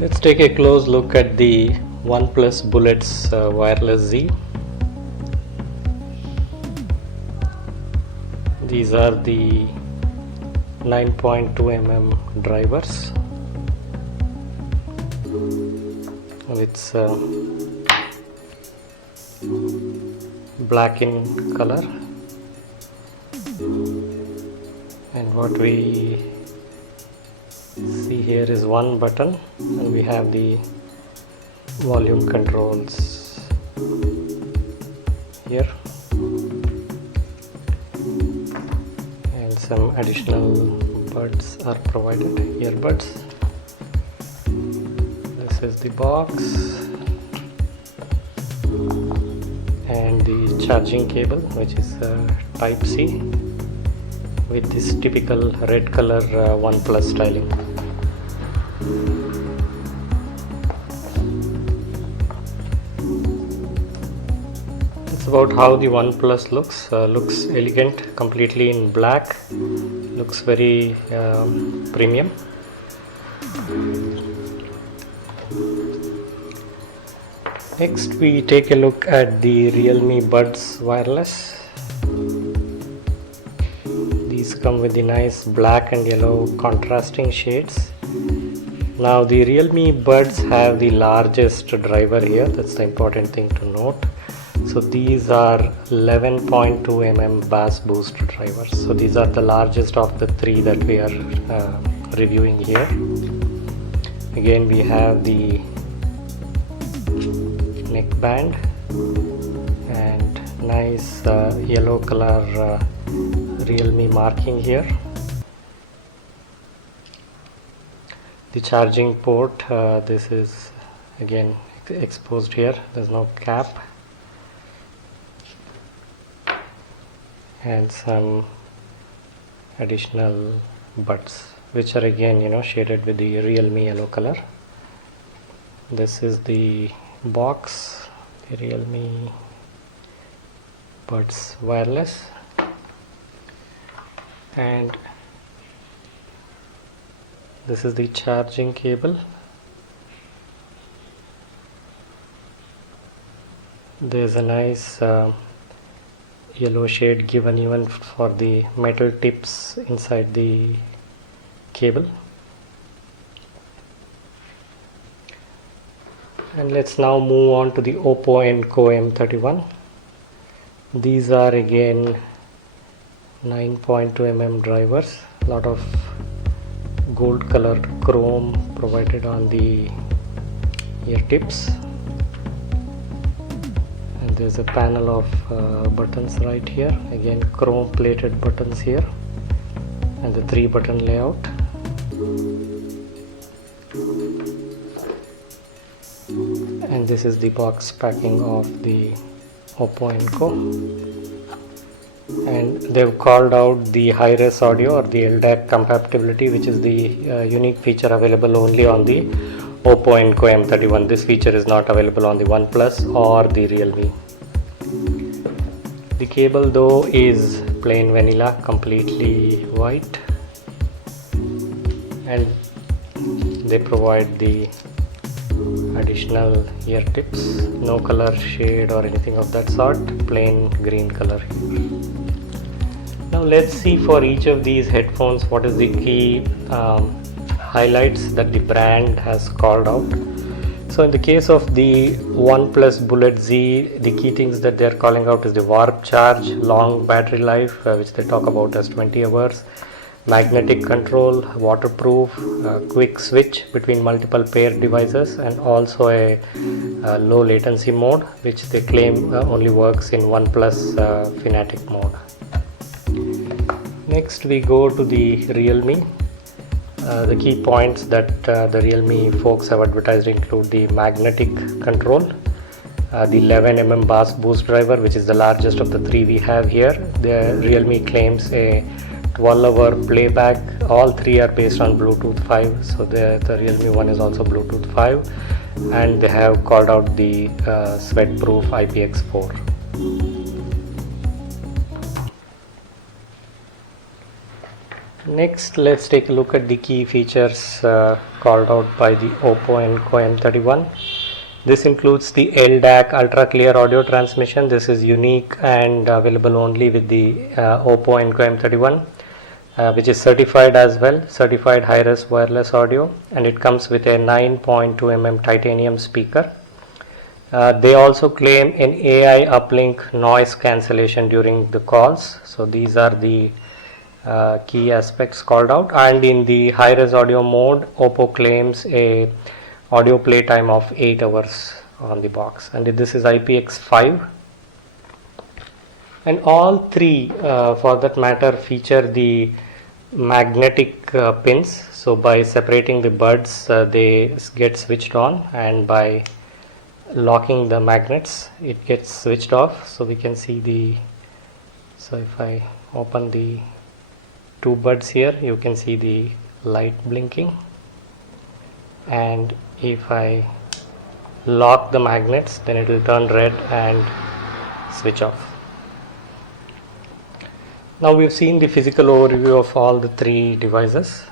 Let's take a close look at the OnePlus Bullets Wireless Z. These are the 9.2 mm drivers with black in color, and what we see here is one button, and we have the volume controls here and some additional buds are provided, earbuds. This is the box and the charging cable, which is type C with this typical red color OnePlus styling. It's about how the OnePlus looks. Looks elegant, completely in black. Looks very premium. Next, we take a look at the Realme Buds Wireless. These come with the nice black and yellow contrasting shades. Now the Realme Buds have the largest driver here. That's the important thing to note. So these are 11.2 mm bass boost drivers. So these are the largest of the three that we are reviewing here. Again, we have the neckband and nice yellow color Realme marking here. The charging port, this is again exposed here. There's no cap, and some additional buds, which are again shaded with the Realme yellow color. This is the box, the Realme Buds Wireless, and this is the charging cable. There's a nice yellow shade given even for the metal tips inside the cable. And let's now move on to the Oppo Enco M31. These are again 9.2 mm drivers. A lot of gold colored chrome provided on the ear tips, and there's a panel of buttons right here. Again, chrome plated buttons here, and the 3-button layout. And this is the box packing of the Oppo Enco. And they've called out the high-res audio or the LDAC compatibility, which is the unique feature available only on the Oppo Enco M31. This feature is not available on the OnePlus or the Realme. The cable though is plain vanilla, completely white, and they provide the additional ear tips. No color shade or anything of that sort, plain green color here. Now let's see for each of these headphones what is the key highlights that the brand has called out. So in the case of the OnePlus Bullet Z, the key things that they are calling out is the warp charge, long battery life, which they talk about as 20 hours, magnetic control, waterproof, quick switch between multiple pair devices, and also a low latency mode, which they claim only works in OnePlus Fanatic mode. Next, we go to the Realme. The key points that the Realme folks have advertised include the magnetic control, the 11 mm bass boost driver, which is the largest of the three we have here. The Realme claims a 12-hour playback. All three are based on Bluetooth 5, so the Realme one is also Bluetooth 5, and they have called out the sweat-proof IPX4. Next, let's take a look at the key features called out by the Oppo Enco M31. This includes the LDAC ultra clear audio transmission. This is unique and available only with the Oppo Enco M31, which is certified as well, certified high-res wireless audio, and it comes with a 9.2 mm titanium speaker. They also claim an AI uplink noise cancellation during the calls. So these are the key aspects called out. And in the high-res audio mode, Oppo claims a audio play time of 8 hours on the box, and this is IPX5. And all three for that matter feature the magnetic pins. So by separating the buds, they get switched on, and by locking the magnets it gets switched off. So we can see the, so if I open the two buds here, you can see the light blinking, and if I lock the magnets, then it will turn red and switch off. Now we've seen the physical overview of all the three devices.